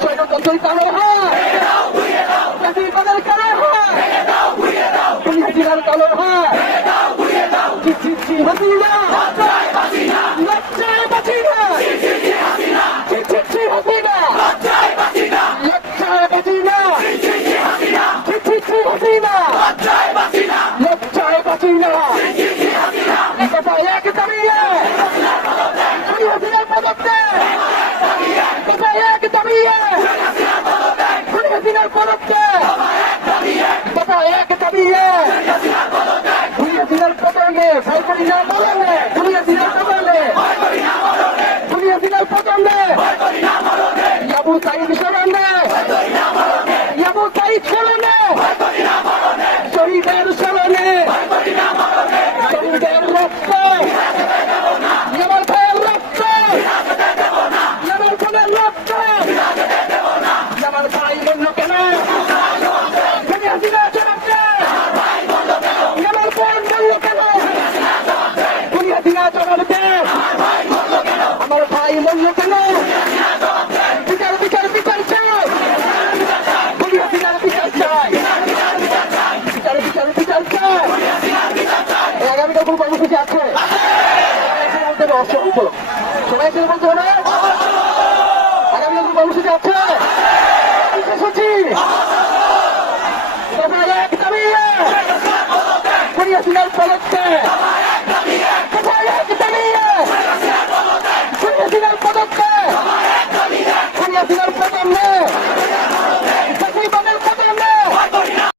স্বৈরতন্ত্রের কালো হাত, জাতিবাদের কালো হাত, হাসিনার কালো হাত, হাসিনা লজ্জায় বাঁচি না, হাসিনা লজ্জায় বাঁচি না, হাসিনা লজ্জায় বাঁচি না। কথা এক দাঁড়িয়ে হাসিনার পদত্বে, কথা এক দাঁড়িয়ে হাসিনার পদত্বে, কথা এক দাঁড়িয়ে হাসিনার পতনে ভয় করি না মরণে, হাসিনার পতনে হাসিনার পতনে আবু সাইদ স্মরণে, আবু সাইদ স্মরণে, শহীদের স্মরণে, শহীদের রক্ত, আমার ভাইয়ের রক্ত, আমার বোনের রক্ত, আমার ভাই মূল্য কেন হাসিনা চলছে, আমার বোন মূল্য কেন হাসিনা চলছে, আমার ভাই মূল্য কেন, বিচার বিচার বিচার চাই, হাসিনার বিচার চাই, বিচার বিচার বিচার চাই। আগামীকাল কোন কর্মসূচি আছে? সবাই এসে বলতে হবে। আগামীকাল কোন কর্মসূচি আছে?